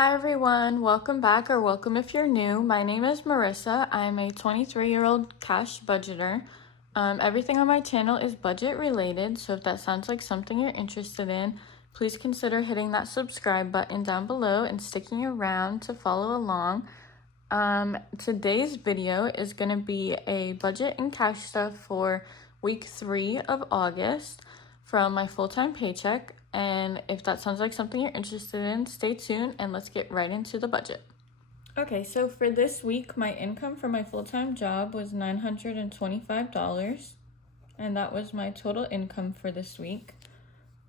Hi everyone, welcome back or welcome if you're new. My name is Marissa. I'm a 23-year-old cash budgeter. Everything on my channel is budget related, so if that sounds like something you're interested in, please consider hitting that subscribe button down below and sticking around to follow along. Today's video is going to be a budget and cash stuff for week 3 of August from my full-time paycheck. And if that sounds like something you're interested in, stay tuned and let's get right into the budget. Okay, so for this week, my income from my full-time job was $925, and that was my total income for this week.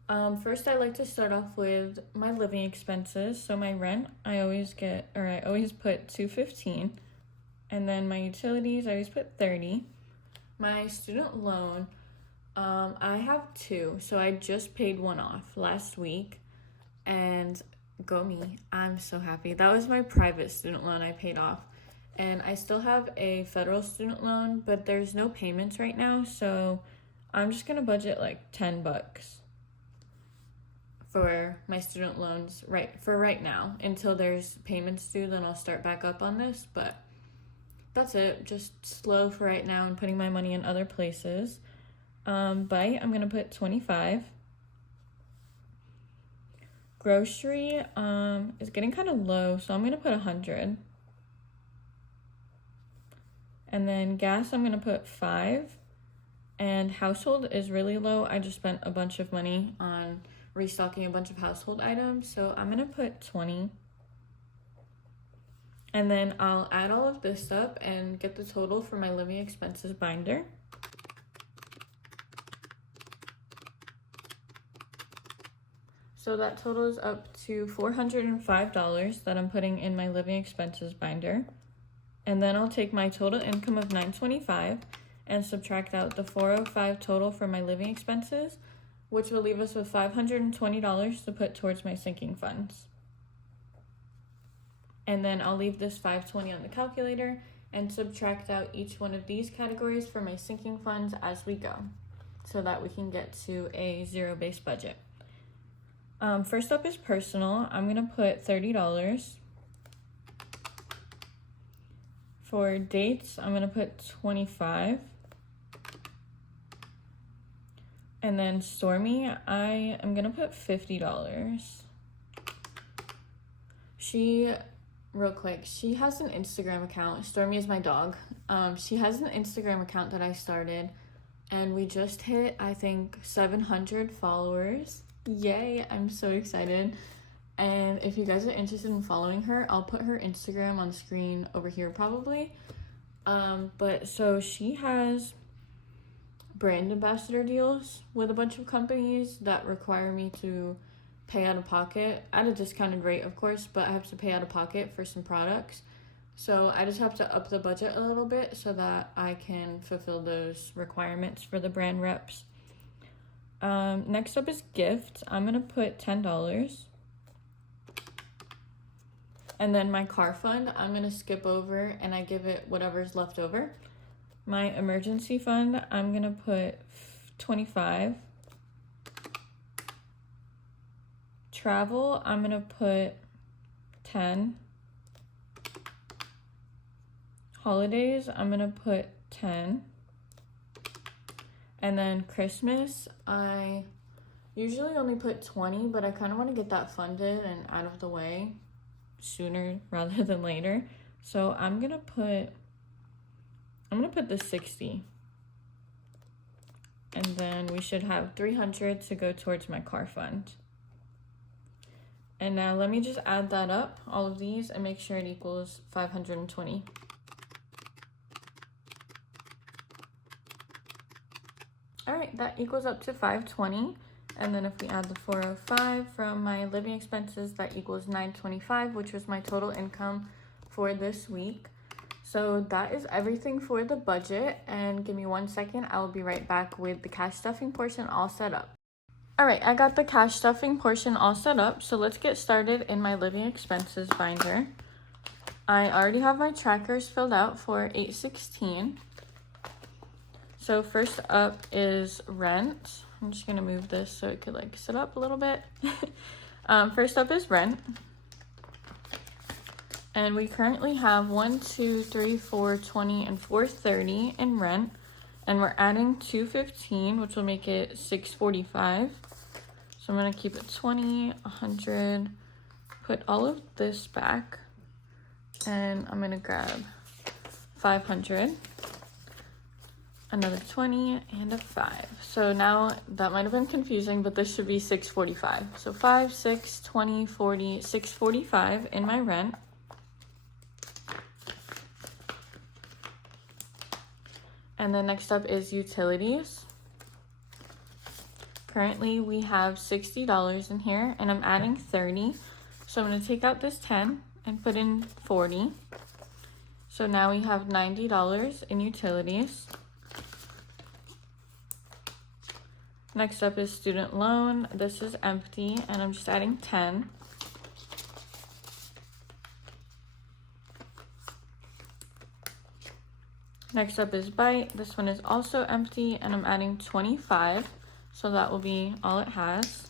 First, I like to start off with my living expenses. So my rent, I always put $215, and then my utilities, I always put $30. My student loan, I have 2, so I just paid one off last week, and go me, I'm so happy. That was my private student loan I paid off, and I still have a federal student loan, but there's no payments right now, so I'm just gonna budget like $10 for my student loans right now until there's payments due. Then I'll start back up on this, but that's it. Just slow for right now and putting my money in other places. Bite, I'm gonna put 25. Grocery is getting kind of low, so I'm gonna put 100. And then gas, I'm gonna put 5. And household is really low. I just spent a bunch of money on restocking a bunch of household items, so I'm gonna put 20. And then I'll add all of this up and get the total for my living expenses binder. So that totals up to $405 that I'm putting in my living expenses binder. And then I'll take my total income of $925 and subtract out the $405 total for my living expenses, which will leave us with $520 to put towards my sinking funds. And then I'll leave this $520 on the calculator and subtract out each one of these categories for my sinking funds as we go, so that we can get to a zero-based budget. First up is personal. I'm gonna put $30. For dates, I'm gonna put 25. And then Stormy, I am gonna put $50. Real quick, she has an Instagram account. Stormy is my dog. She has an Instagram account that I started, and we just hit, I think, 700 followers. Yay, I'm so excited. And if you guys are interested in following her, I'll put her Instagram on screen over here probably. But so she has brand ambassador deals with a bunch of companies that require me to pay out of pocket at a discounted rate, of course, but I have to pay out of pocket for some products. So I just have to up the budget a little bit so that I can fulfill those requirements for the brand reps. Next up is gifts. I'm gonna put $10. And then my car fund, I'm gonna skip over and I give it whatever's left over. My emergency fund, I'm gonna put 25. Travel, I'm gonna put 10. Holidays, I'm gonna put 10. And then Christmas, I usually only put 20, but I kind of want to get that funded and out of the way sooner rather than later. So I'm gonna put the 60. And then we should have 300 to go towards my car fund. And now let me just add that up, all of these, and make sure it equals 520. All right, that equals up to 520. And then if we add the 405 from my living expenses, that equals 925, which was my total income for this week. So that is everything for the budget. And give me 1 second, I will be right back with the cash stuffing portion all set up. All right, I got the cash stuffing portion all set up. So let's get started in my living expenses binder. I already have my trackers filled out for 8/16. So first up is rent. I'm just gonna move this so it could like sit up a little bit. First up is rent. And we currently have 1, 2, 3, 4, 20, and 430 in rent. And we're adding 215, which will make it 645. So I'm gonna keep it 20, 100, put all of this back, and I'm gonna grab 500, another 20, and a 5. So now that might have been confusing, but this should be 645. So 5, 6, 20, 40, 645 in my rent. And then next up is utilities. Currently we have $60 in here, and I'm adding 30. So I'm gonna take out this 10 and put in 40. So now we have $90 in utilities. Next up is student loan. This is empty, and I'm just adding 10. Next up is bite. This one is also empty, and I'm adding 25. So that will be all it has.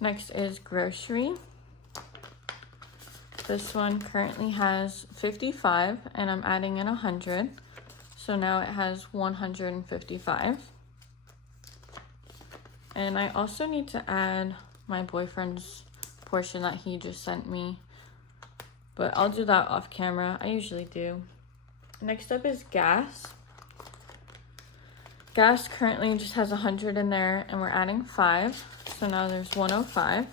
Next is grocery. This one currently has 55, and I'm adding in 100. So now it has 155. And I also need to add my boyfriend's portion that he just sent me, but I'll do that off camera. I usually do. Next up is gas. Gas currently just has 100 in there, and we're adding 5. So now there's 105.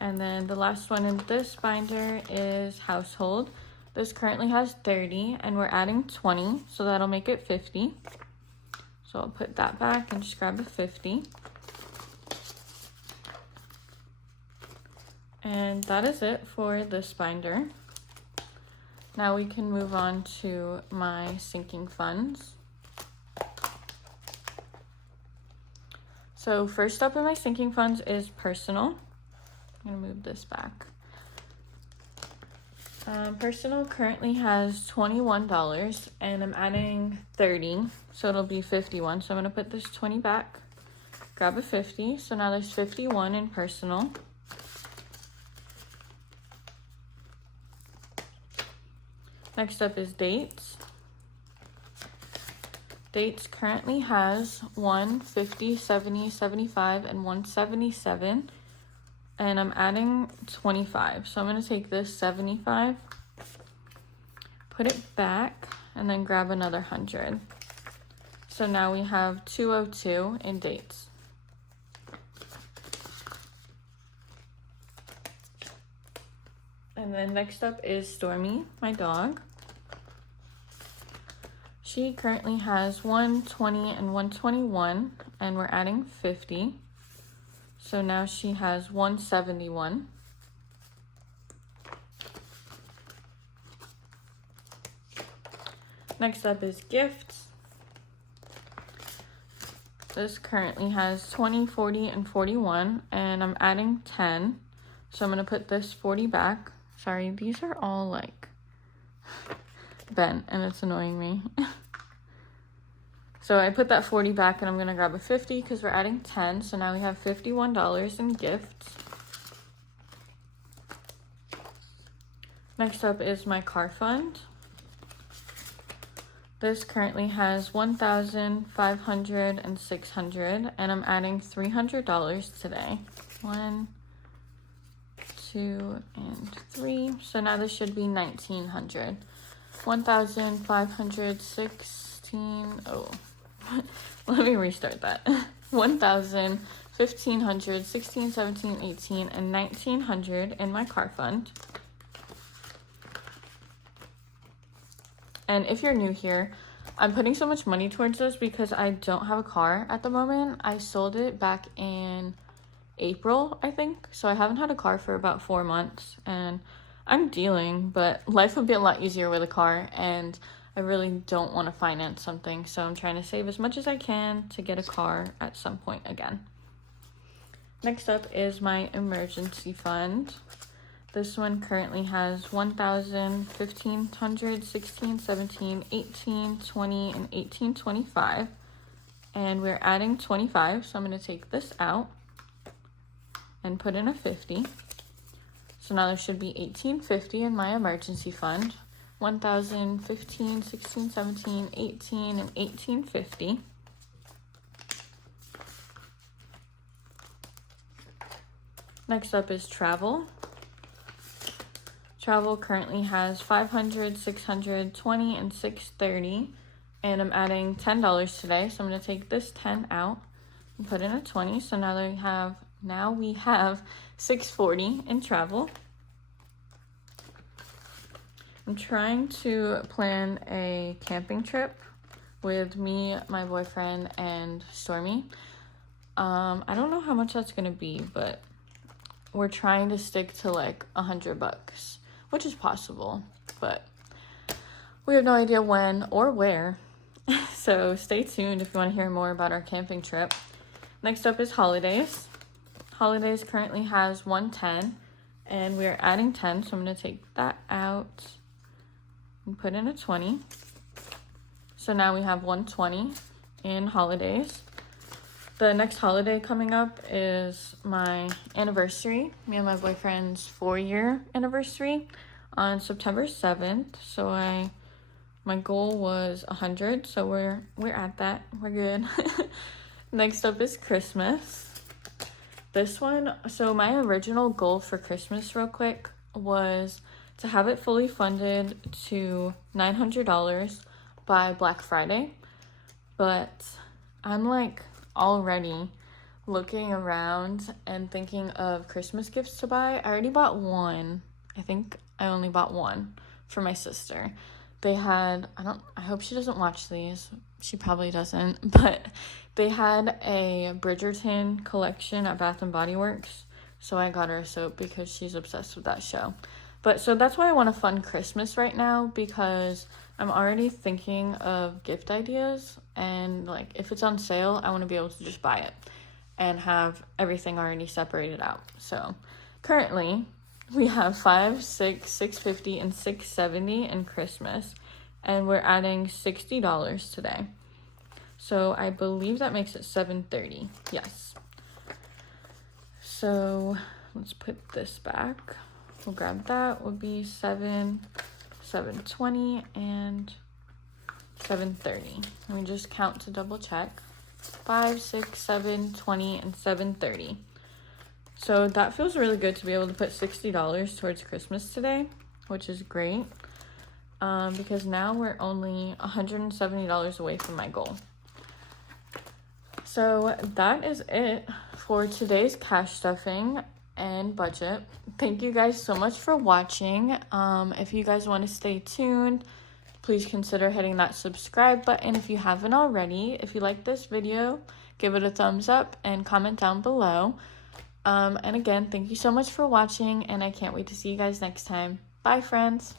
And then the last one in this binder is household. This currently has 30, and we're adding 20, so that'll make it 50. So I'll put that back and just grab a 50. And that is it for this binder. Now we can move on to my sinking funds. So first up in my sinking funds is personal. I'm gonna move this back. Personal currently has $21, and I'm adding 30, so it'll be 51. So I'm gonna put this 20 back, grab a 50. So now there's 51 in personal. Next up is dates. Dates currently has 1, 50, 70, 75, and 177. And I'm adding 25. So I'm gonna take this 75, put it back, and then grab another 100. So now we have 202 in dates. And then next up is Stormy, my dog. She currently has 120 and 121, and we're adding 50. So now she has 171. Next up is gifts. This currently has 20, 40, and 41, and I'm adding 10. So I'm gonna put this 40 back. Sorry, these are all like bent, and it's annoying me. So I put that 40 back, and I'm gonna grab a 50 because we're adding 10. So now we have $51 in gifts. Next up is my car fund. This currently has 1,500 and 600, and I'm adding $300 today. 1, 2, and 3. So now this should be 1,900. 1,516. Oh, let me restart that. 1,000, 1,500, 16, 17, 18, and 1,900 in my car fund. And if you're new here, I'm putting so much money towards this because I don't have a car at the moment. I sold it back in April, I think. So I haven't had a car for about 4 months, and I'm dealing, but life would be a lot easier with a car, and I really don't want to finance something. So I'm trying to save as much as I can to get a car at some point again. Next up is my emergency fund. This one currently has 1,000, 1,500, 16, 17, 18, 20, and 1825. and we're adding 25, so I'm going to take this out and put in a 50. So now there should be $18.50 in my emergency fund. 1,015, 16, 17, 18, and $18.50. Next up is travel. Travel currently has 500, 620, and 630, and I'm adding $10 today, so I'm going to take this 10 out and put in a 20. So now we have 640 in travel. I'm trying to plan a camping trip with me, my boyfriend, and Stormy. I don't know how much that's going to be, but we're trying to stick to like $100, which is possible, but we have no idea when or where. So stay tuned if you want to hear more about our camping trip. Next up is holidays. Holidays currently has 110, and we're adding 10, so I'm going to take that out and put in a 20. So now we have 120 in holidays. The next holiday coming up is my anniversary, me and my boyfriend's 4-year anniversary on September 7th. So my goal was 100, so we're at that. We're good. Next up is Christmas. This one, so my original goal for Christmas real quick was to have it fully funded to $900 by Black Friday. But I'm like already looking around and thinking of Christmas gifts to buy. I already bought one. I think I only bought one for my sister. They had, I hope she doesn't watch these. She probably doesn't, but they had a Bridgerton collection at Bath & Body Works. So I got her a soap because she's obsessed with that show. But so that's why I want to fund Christmas right now, because I'm already thinking of gift ideas, and like if it's on sale, I want to be able to just buy it and have everything already separated out. So currently we have 5, 6, 650, and 670 in Christmas, and we're adding $60 today. So I believe that makes it 730. Yes. So let's put this back. We'll grab that. Would be 720, and 730. Let me just count to double check. 5, 6, 7, 20, and 730. So that feels really good to be able to put $60 towards Christmas today, which is great, because now we're only $170 away from my goal. So that is it for today's cash stuffing and budget. Thank you guys so much for watching. If you guys want to stay tuned, please consider hitting that subscribe button if you haven't already. If you like this video, give it a thumbs up and comment down below. And again, thank you so much for watching, and I can't wait to see you guys next time. Bye, friends.